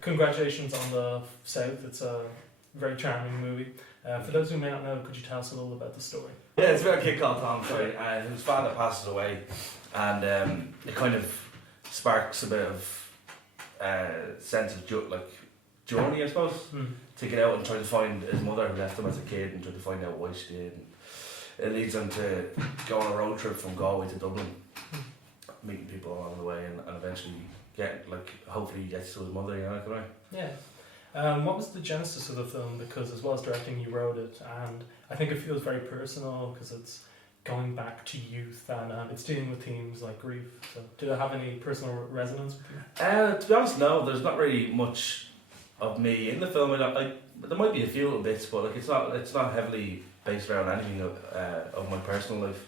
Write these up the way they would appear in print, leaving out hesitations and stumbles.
Congratulations on the South. It's a very charming movie. For those who may not know, could you tell us a little about the story? Yeah, it's about a kid called Tom, sorry, whose father passes away, and it kind of sparks a bit of sense of journey, I suppose, to get out and try to find his mother who left him as a kid and try to find out why she did. And it leads him to go on a road trip from Galway to Dublin, meeting people along the way, and eventually hopefully he gets to his mother, you know, like that. Yeah. What was the genesis of the film? Because as well as directing, you wrote it, and I think it feels very personal because it's going back to youth and it's dealing with themes like grief. So, did it have any personal resonance with you? To be honest, no. There's not really much of me in the film. There might be a few little bits, but it's not heavily based around anything of my personal life.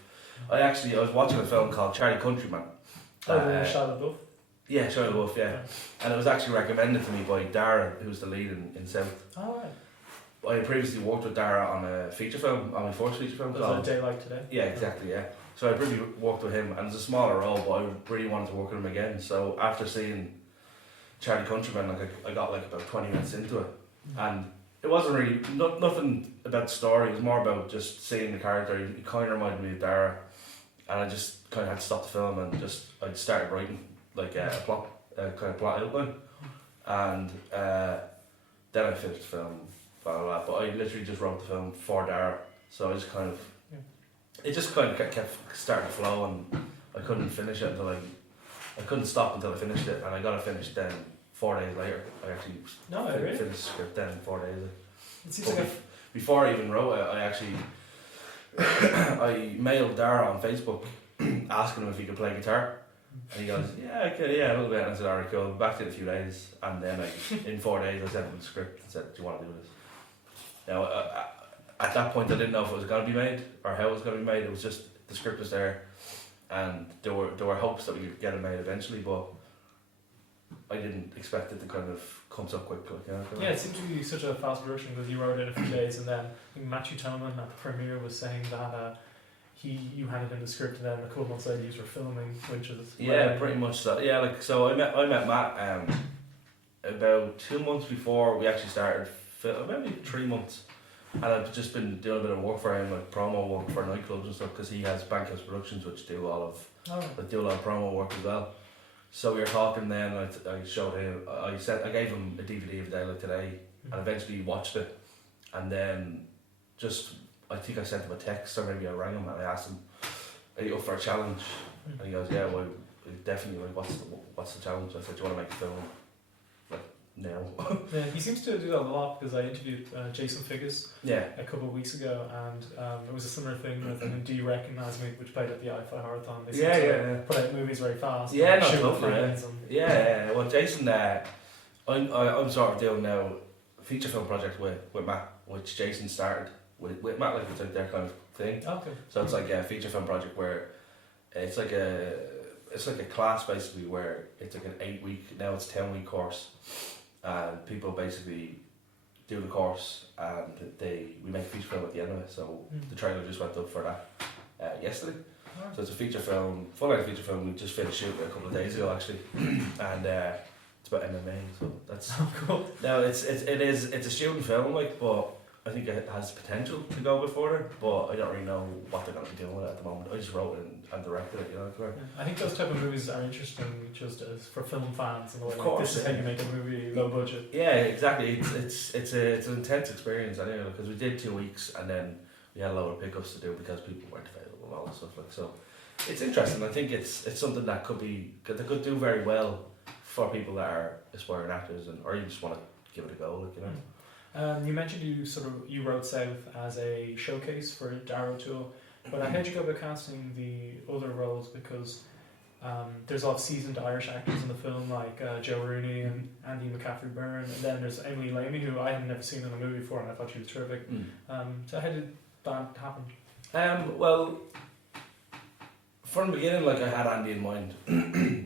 I was watching a film called Charlie Countryman. Shia LaBeouf? Yeah, Shia LaBeouf, yeah. And it was actually recommended to me by Dara, who's the lead in South. Oh, right. I had previously worked with Dara on a feature film, on my first feature film. Was it A Day Like Today? Yeah, exactly, yeah. So I really worked with him, and it's a smaller role, but I really wanted to work with him again. So after seeing Charlie Countryman, I got about 20 minutes into it, and it wasn't really nothing about the story. It was more about just seeing the character. He kind of reminded me of Dara, and I just kind of had to stop the film and I started writing a plot outline, and then I finished the film. Blah, blah, blah. But I literally just wrote the film for Dara, so I just it just kind of kept starting to flow, and I couldn't finish it until I couldn't stop until I finished it, and I got it finished then 4 days later. I actually finished the script then 4 days. It seems like before I even wrote it, I actually I mailed Dara on Facebook asking him if he could play guitar. And he goes, yeah, okay, yeah, a little bit. And I said, alright, cool. Back in a few days, and then in 4 days I sent him the script and said, do you want to do this? Now, at that point I didn't know if it was going to be made or how it was going to be made. It was just, the script was there, and there were hopes that we could get it made eventually, but I didn't expect it to kind of come so quickly. You know? Yeah, it seemed to be such a fast production because you wrote it in a few days, and then I think Matthew Toman at the premiere was saying that you handed in the script, and then a couple months later you were filming, which is pretty much so. Yeah, so I met Matt about 2 months before we actually started maybe 3 months, and I've just been doing a bit of work for him, like promo work for nightclubs and stuff, because he has Bankhouse Productions, which do a lot of promo work as well. So we were talking then, and I showed him, I gave him a DVD of A Day Like Today, and eventually he watched it, and then I think I sent him a text, or maybe I rang him and I asked him, are you up for a challenge? And he goes, yeah, well, definitely, what's the challenge? I said, do you want to make a film now? Yeah, he seems to do that a lot, because I interviewed Jason Figgis a couple of weeks ago, and it was a similar thing with Do You Recognise Me, which played at the iFi Horathon. They seem to put out movies very fast. Yeah, no, totally. Yeah. Well, Jason, I'm sort of doing now a feature film project with Matt, which Jason started with Matt, it's like their kind of thing. Okay. So it's like a feature film project where it's like a class basically, where it's like an 8-week, now it's 10-week course. And people basically do the course, and we make a feature film at the end of it. So the trailer just went up for that yesterday. So it's a feature film, full-length feature film. We just finished shooting a couple of days ago actually, and it's about MMA. So that's cool. Now it's a student film, but I think it has potential to go a bit further, but I don't really know what they're going to be doing with it at the moment. I just wrote it and directed it, you know. I think those type of movies are interesting just as for film fans, and of course, this is how you make a movie low budget. Yeah, exactly. It's an intense experience anyway, because we did 2 weeks and then we had a lot of pickups to do because people weren't available and all that stuff so. It's interesting. I think it's something that could do very well for people that are aspiring actors, or you just want to give it a go, you know. You mentioned you wrote South as a showcase for Dara O'Toole, but I heard you go about casting the other roles because there's a lot of seasoned Irish actors in the film, like Joe Rooney and Andy McCaffrey-Byrne, and then there's Emily Lamy, who I had never seen in a movie before, and I thought she was terrific. So how did that happen? Well, from the beginning, I had Andy in mind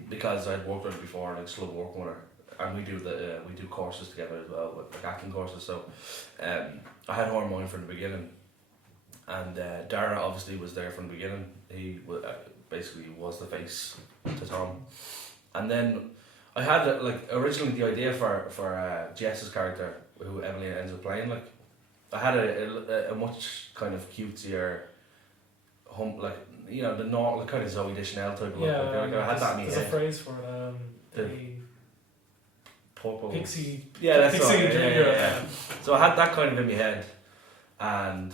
because I'd worked with her before and I just love working with her. And we do courses together as well, like acting courses. So I had her in mind from the beginning, and Dara obviously was there from the beginning. He basically was the face to Tom, and then I had originally the idea for Jess's character, who Emily ends up playing. Like, I had a much kind of cutesier, the normal kind of Zoe Deschanel type of look. I had that in my head. There's a phrase for it. The purple pixie. Yeah, that's pixie right. dream Yeah. girl. So I had that kind of in my head, and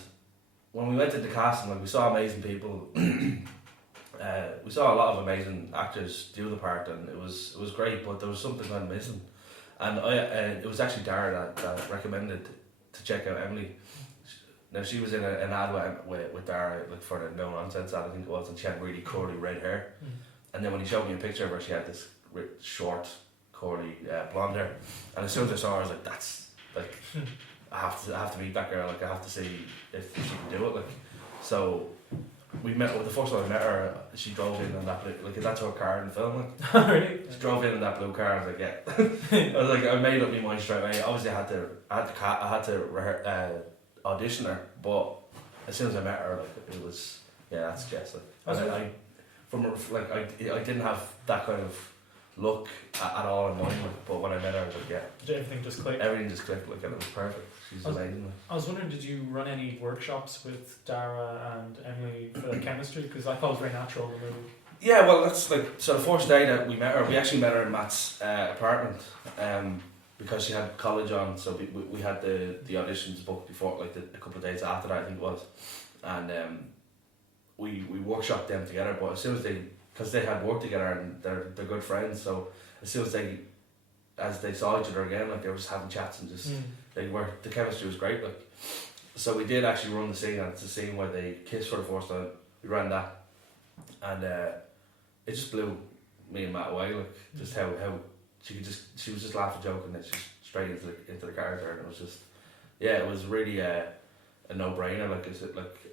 when we went to the casting, like, we saw amazing people. We saw a lot of amazing actors do the part, and it was great. But there was something kind of missing, and it was actually Dara that recommended to check out Emily. Now, she was in an ad with Dara, like, for the No Nonsense ad, I think it was, and she had really curly red hair. And then when he showed me a picture of her, she had this short, curly blonde hair. And as soon as I saw her, I was like, that's like, I have to meet that girl. Like, I have to see if she can do it. Like, so we met. The first time I met her, she drove in that blue, like, that's her car in the film. Like, Really? she drove in that blue car. I was like, yeah. I was like, I made up my mind straight away. Obviously, I had to audition her, but as soon as I met her, like, it was, yeah, that's Jess. Like, and I didn't have that kind of look at all in mind, like, but when I met her, I was like, yeah. Did everything just click? Everything just clicked, like, and it was perfect. She's amazing. Like. I was wondering, did you run any workshops with Dara and Emily for the chemistry? Because I thought it was very natural in the movie. Yeah, well, that's like, so the first day that we met her, we actually met her in Matt's apartment, because she had college on, so we had the auditions booked before, like, a couple of days after that, I think it was, and we workshopped them together. But as soon as because they had worked together and they're good friends, so as soon as they saw each other again, like, they were just having chats and just the chemistry was great. Like, so we did actually run the scene, and it's the scene where they kiss for the first time. We ran that, and it just blew me and Matt away. Like, just how she was just laughing, joking, and just straight into the character, and it was just, yeah, it was really a no-brainer. Like,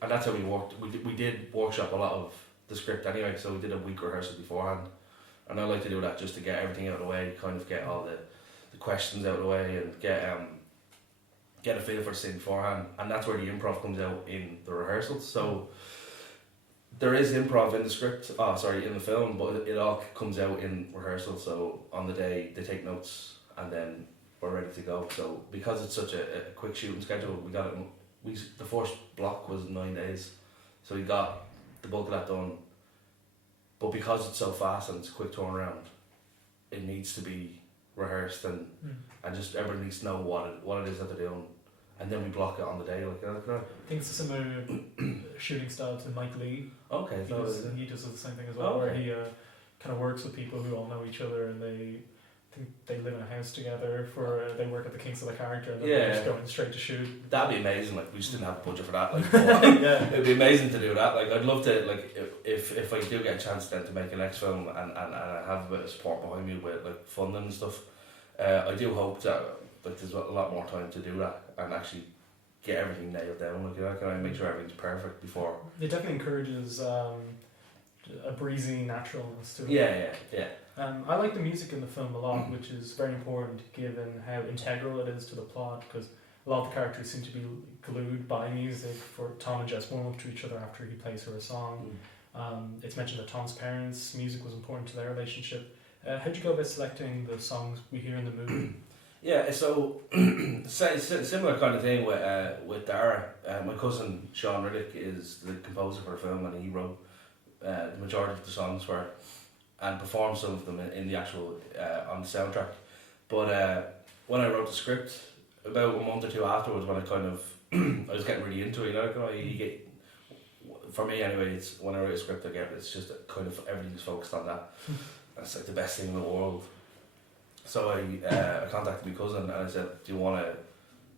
and that's how we worked. We did workshop a lot of the script anyway, so we did a week rehearsal beforehand, and I like to do that just to get everything out of the way, kind of get all the questions out of the way, and get a feel for the scene beforehand, and that's where the improv comes out in the rehearsals. So there is improv in the script, in the film, but it all comes out in rehearsal. So on the day they take notes, and then we're ready to go. So because it's such a quick shooting schedule, we got it. The first block was 9 days, so we got the bulk of that done. But because it's so fast and it's a quick turnaround, it needs to be rehearsed, and just everybody needs to know what it is that they're doing, and then we block it on the day. Like, I think it's a similar shooting style to Mike Lee. Okay, He does the same thing as well, where he kind of works with people who all know each other, and they live in a house together. They work at the kinks of the character, and then they're just going straight to shoot. That'd be amazing. Like, we just didn't have a budget for that. Like, yeah, it'd be amazing to do that. Like, I'd love to. Like, if I do get a chance then to make a next film, and I have a bit of support behind me with, like, funding and stuff, I do hope that, like, there's a lot more time to do that and actually get everything nailed down. Like, can I make sure everything's perfect before? It definitely encourages a breezy naturalness to it. Yeah. I like the music in the film a lot, which is very important given how integral it is to the plot, because a lot of the characters seem to be glued by music. For Tom and Jess warm up to each other after he plays her a song. It's mentioned that Tom's parents' music was important to their relationship. How'd you go about selecting the songs we hear in the movie? Yeah, so similar kind of thing with Dara. My cousin Sean Riddick is the composer for the film, and he wrote the majority of the songs for it, and performed some of them in the actual on the soundtrack. But when I wrote the script, about a month or two afterwards, when I kind of I was getting really into it, for me anyway, it's when I write a script, it's just kind of everything's focused on that. That's like the best thing in the world. So I contacted my cousin and I said, "Do you want to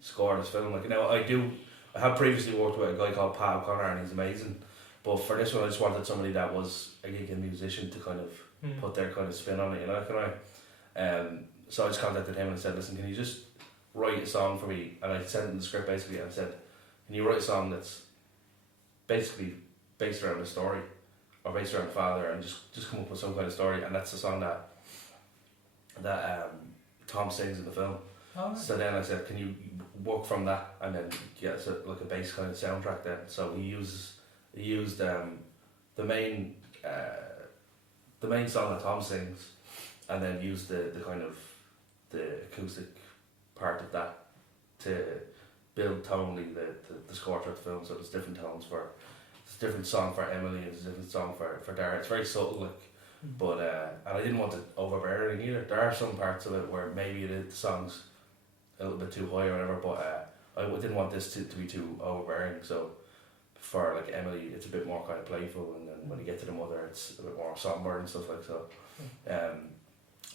score this film?" Like, I have previously worked with a guy called Pat O'Connor, and he's amazing. But for this one, I just wanted somebody that was a gigging musician to kind of put their kind of spin on it, So I just contacted him and said, "Listen, can you just write a song for me?" And I sent him the script basically, and I said, "Can you write a song that's basically based around a story, or based around a father, and just come up with some kind of story?" And that's the song that Tom sings in the film. Oh, so then I said, "Can you work from that and then get like a bass kind of soundtrack then?" So he used the main song that Tom sings and then use the kind of the acoustic part of that to build tonally the score throughout the film. So there's different tones for, there's a different song for Emily and there's a different song for Dara. It's very subtle, like, but and I didn't want to overbear it either. There are some parts of it where maybe the song's a little bit too high or whatever, but I didn't want this to be too overbearing. So for like Emily, it's a bit more kind of playful, and then when you get to the mother, it's a bit more somber and stuff like so.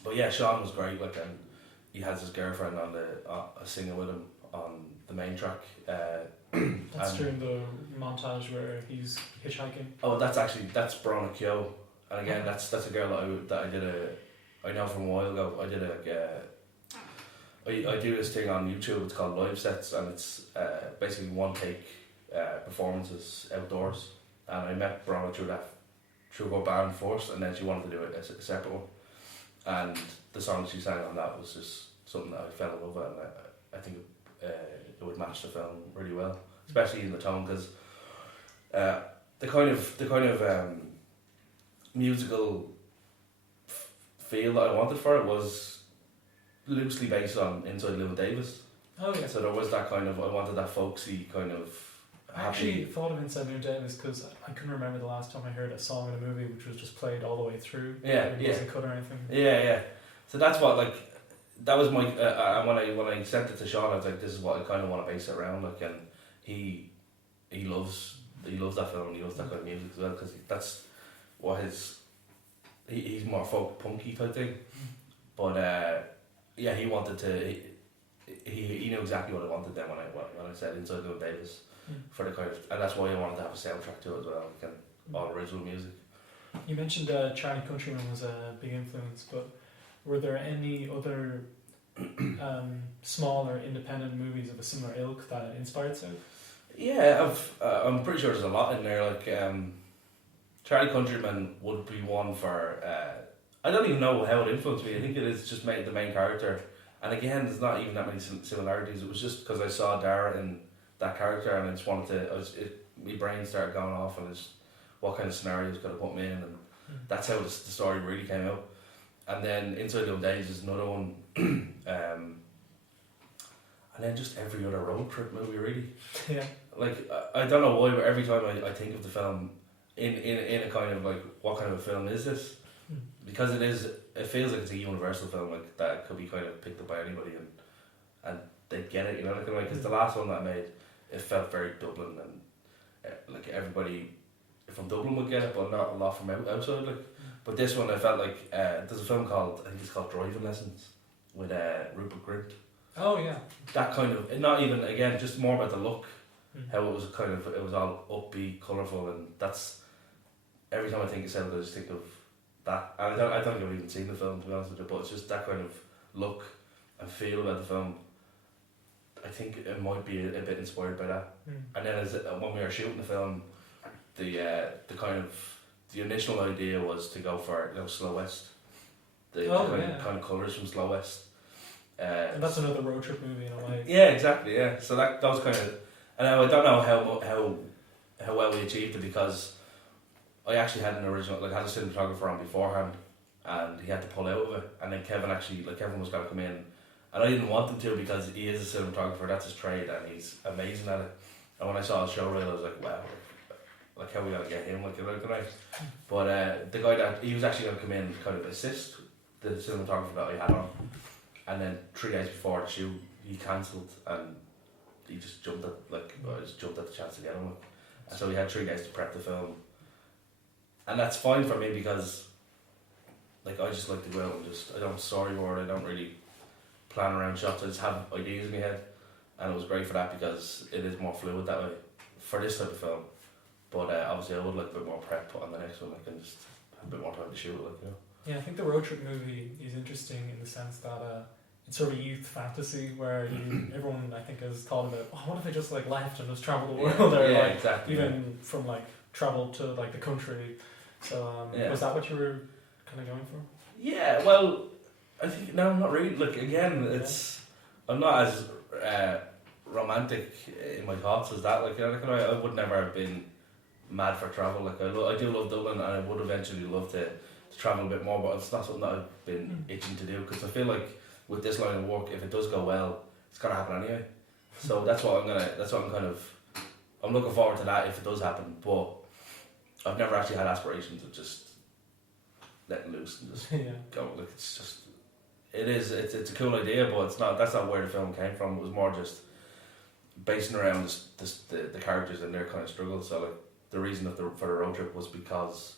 But yeah, Sean was great. Like, and he has his girlfriend on the singing with him on the main track. That's during the montage where he's hitchhiking. Oh, that's Brona Kyo, and again, that's a girl that I know from a while ago. I did I do this thing on YouTube. It's called Live Sets, and it's basically one take performances outdoors. And I met Brona through her band first, and then she wanted to do a separate one. And the song she sang on that was just something that I fell in love with, and I think it would match the film really well, especially in the tone, because the kind of musical feel that I wanted for it was loosely based on Inside Llewyn Davis. Oh yeah. So there was that kind of, I wanted that folksy kind of I actually thought of Inside Llewyn Davis because I couldn't remember the last time I heard a song in a movie which was just played all the way through. It wasn't cut or anything. Yeah. So that's what, like, that was my when I sent it to Sean, I was like, this is what I kind of want to base it around. Like, and he loves that film. He loves that kind of music as well, because that's what he's more folk punky type thing. But yeah, he wanted to. He knew exactly what I wanted then when I said Inside Llewyn Davis for the kind of, and that's why I wanted to have a soundtrack to it as well, like, all original music. You mentioned Charlie Countryman was a big influence, but were there any other smaller independent movies of a similar ilk that inspired South? Yeah, I'm pretty sure there's a lot in there. Like Charlie Countryman would be one for. I don't even know how it influenced me. I think it is just made the main character, and again, there's not even that many similarities. It was just because I saw Dara in that character, and I just wanted to. My brain started going off, and just what kind of scenarios could I put me in, and that's how the story really came out. And then Inside Llewyn Davis is another one, and then just every other road trip movie really. Yeah. Like I don't know why, but every time I think of the film in a kind of like, what kind of a film is this? Because it feels like it's a universal film, like that could be kind of picked up by anybody and they get it, you know, like because the last one that I made, it felt very Dublin, and like everybody from Dublin would get it, but not a lot from outside, like. But this one, I felt like there's a film called, I think it's called Driving Lessons with Rupert Grint. Oh yeah. That kind of, not even, again, just more about the look, how it was kind of, it was all upbeat, colourful, and that's, every time I think of South, I just think of that. And I don't think I've even seen the film, to be honest with you, but it's just that kind of look and feel about the film. I think it might be a bit inspired by that. And then when we were shooting the film, the kind of, the initial idea was to go for, you know, Slow West. The kind of colours from Slow West. And that's another road trip movie in a way. Yeah, exactly. Yeah. So that was kind of, and I don't know how well we achieved it, because I actually had an original, like, had a cinematographer on beforehand, and he had to pull out of it. And then Kevin was going to come in, and I didn't want him to, because he is a cinematographer. That's his trade, and he's amazing at it. And when I saw his show reel, I was like, wow. Like, how are we going to get him, like, tonight? But the guy that, he was actually going to come in and kind of assist the cinematographer that I had on. And then 3 days before the shoot, he cancelled, and he just jumped at, I just jumped at the chance to get him. And so we had 3 days to prep the film. And that's fine for me, because, like, I just like to go out and I don't storyboard, I don't really plan around shots, I just have ideas in my head. And it was great for that, because it is more fluid that way, for this type of film. But obviously I would like a bit more prep on the next one. I can just have a bit more time to shoot it, like, you know. Yeah, I think the road trip movie is interesting in the sense that it's sort of youth fantasy where everyone, I think, has thought about, oh, what if they just like left and just travel the world, or yeah, like exactly, even from like travel to like the country. So was that what you were kind of going for? Yeah, well, I think no, not really. Like, again, it's I'm not as romantic in my thoughts as that. Like, I would never have been mad for travel. Like, I do love Dublin, and I would eventually love to to travel a bit more, but it's not something that I've been itching to do because I feel like with this line of work, if it does go well, it's gonna happen anyway. So that's what I'm looking forward to that if it does happen. But I've never actually had aspirations of just letting loose and just go. Like it's a cool idea, but it's not. That's not where the film came from. It was more just basing around the characters and their kind of struggle. So like the reason for the road trip was because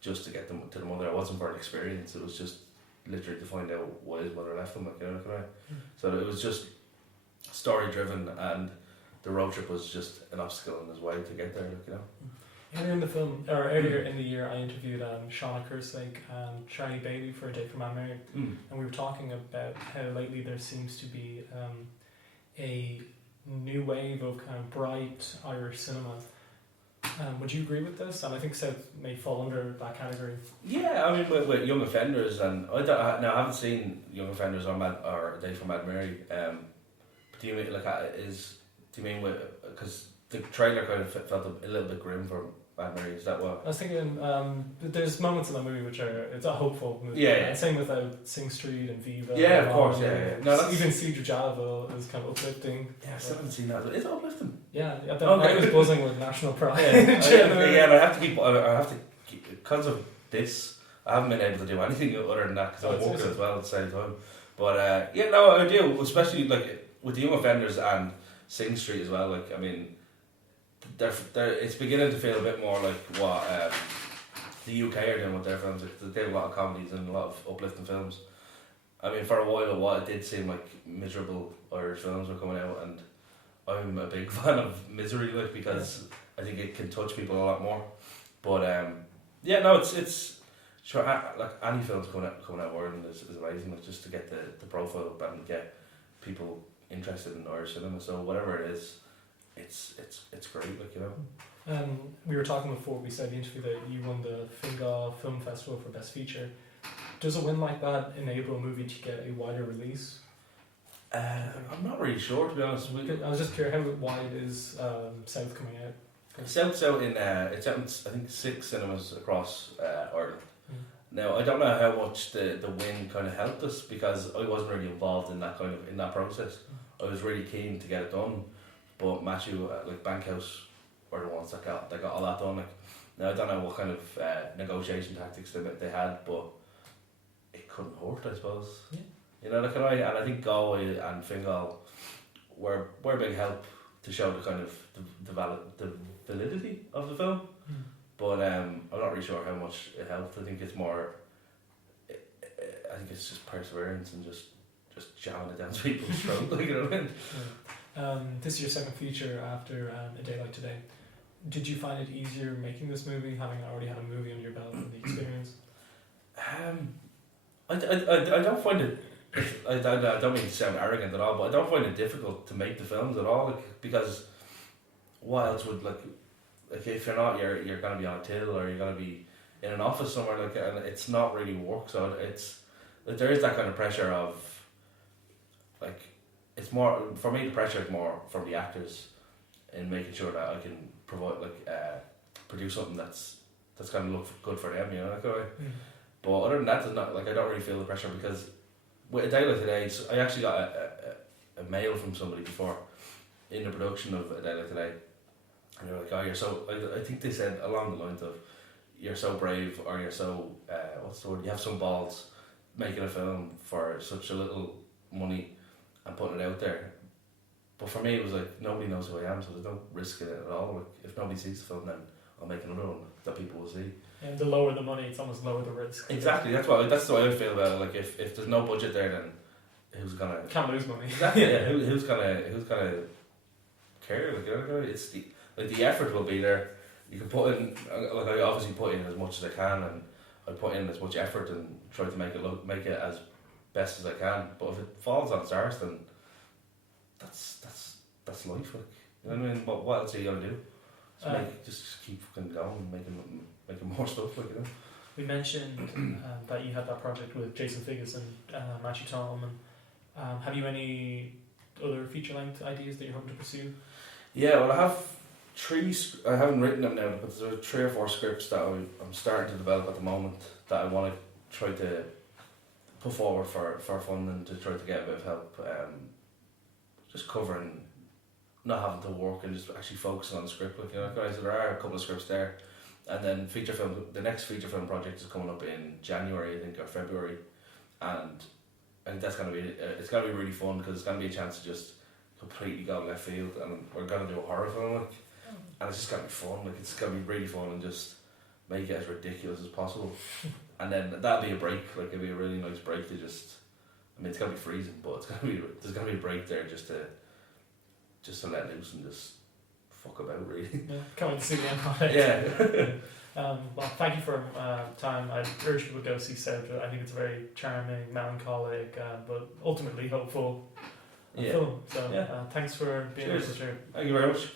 just to get them to the mother. It wasn't for an experience. It was just literally to find out why his mother left him. Like, you know, so it was just story driven, and the road trip was just an obstacle in his way to get there. Like, you know. Earlier in the film, or earlier in the year, I interviewed Shauna Kerslake and Charlie Bailey for A Day for Man Married, and we were talking about how lately there seems to be a new wave of kind of bright Irish cinema. Would you agree with this? And I think South may fall under that category. Yeah, I mean with Young Offenders, and I haven't seen Young Offenders or A Day for Mad Mary. Do you mean because the trailer kind of felt a little bit grim for Mad Mary? Is that what I was thinking? There's moments in that movie which it's a hopeful movie. Yeah. Same with Sing Street and Viva. Yeah, of course. Yeah. No, even Siege of Jalaville is kind of uplifting. Yeah, I still haven't seen that. Is it uplifting? Yeah. I was buzzing with national pride. And I have to keep because of this. I haven't been able to do anything other than that because I'm working as well at the same time. But I do, especially like with the Young Offenders and Sing Street as well. Like, I mean, it's beginning to feel a bit more like what the UK are doing with their films. They have a lot of comedies and a lot of uplifting films. I mean, for a while it did seem like miserable Irish films were coming out, and I'm a big fan of misery, like, because I think it can touch people a lot more. But it's sure, like any films coming out of Ireland is amazing. Like, just to get the profile up and get people interested in Irish cinema. So whatever it is, it's great. Like, you know. We were talking before we started the interview that you won the Fingal Film Festival for Best Feature. Does a win like that enable a movie to get a wider release? I'm not really sure, to be honest. I was just curious, how wide is South coming out? South's out in it's out in, I think 6 cinemas across Ireland. Now, I don't know how much the win kind of helped us because I wasn't really involved in that process. I was really keen to get it done, but Matthew, like Bankhouse, were the ones that got all that done. Like, now I don't know what kind of negotiation tactics they had, but it couldn't hurt, I suppose. Yeah. You know, like, and I think Galway and Fingal were a big help to show the kind of the validity of the film. But I'm not really sure how much it helped. I think it's more. I think it's just perseverance and just jamming it down to people's throat. Like, you know what I mean? This is your second feature after A Day Like Today. Did you find it easier making this movie, having already had a movie under your belt and the experience? I don't find it. I don't mean to sound arrogant at all, but I don't find it difficult to make the films at all. Like, because what else would like if you're not, you're gonna be on a till or you're gonna be in an office somewhere, like, and it's not really work. So it's like, there is that kind of pressure of like, it's more for me. The pressure is more from the actors in making sure that I can provide produce something that's gonna look good for them, you know, that way. But other than that, there's not, like, I don't really feel the pressure because with A Day Like Today, so I actually got a mail from somebody before in the production of A Day Like Today, and they were like, "Oh, you're so." I think they said along the lines of, "You're so brave," or "You're so what's the word? You have some balls making a film for such a little money and putting it out there." But for me, it was like, nobody knows who I am, so there's no risk in it at all. Like, if nobody sees the film, then I'll make another one that people will see. And the lower the money, it's almost lower the risk. Exactly. That's the way I feel about it. Like, if there's no budget there, then who's gonna can't lose money? Exactly. Yeah. Who's gonna care? Like, you know, it's the effort will be there. You can put in, like, I obviously put in as much as I can, and I put in as much effort and try to make it as best as I can. But if it falls on its arse, then that's life. Like, you know what I mean? But what else are you gonna do? Just keep fucking going, making more stuff, like, you know. We mentioned that you had that project with Jason Figgis and Matthew Tallman. Have you any other feature length ideas that you're hoping to pursue? Yeah, well, I haven't written them now, but there are 3 or 4 scripts that I'm starting to develop at the moment that I want to try to put forward for funding to try to get a bit of help. Just covering, not having to work and just actually focusing on the script. Like, you know, guys, there are a couple of scripts there, and then feature film. The next feature film project is coming up in January, I think, or February, and I think that's gonna be it's gonna be really fun because it's gonna be a chance to just completely go left field, and we're gonna do a horror film, like, and it's just gonna be fun. Like, it's gonna be really fun and just make it as ridiculous as possible, and then that'll be a break. Like, it'll be a really nice break to just. I mean, it's gonna be freezing, but there's gonna be a break there just to let loose and just fuck about, really. Yeah, come and see them on it. Yeah. Well, thank you for time. I urge people to go see South. I think it's a very charming, melancholic, but ultimately hopeful film. So, thanks for being Cheers. with us here. Thank you very much.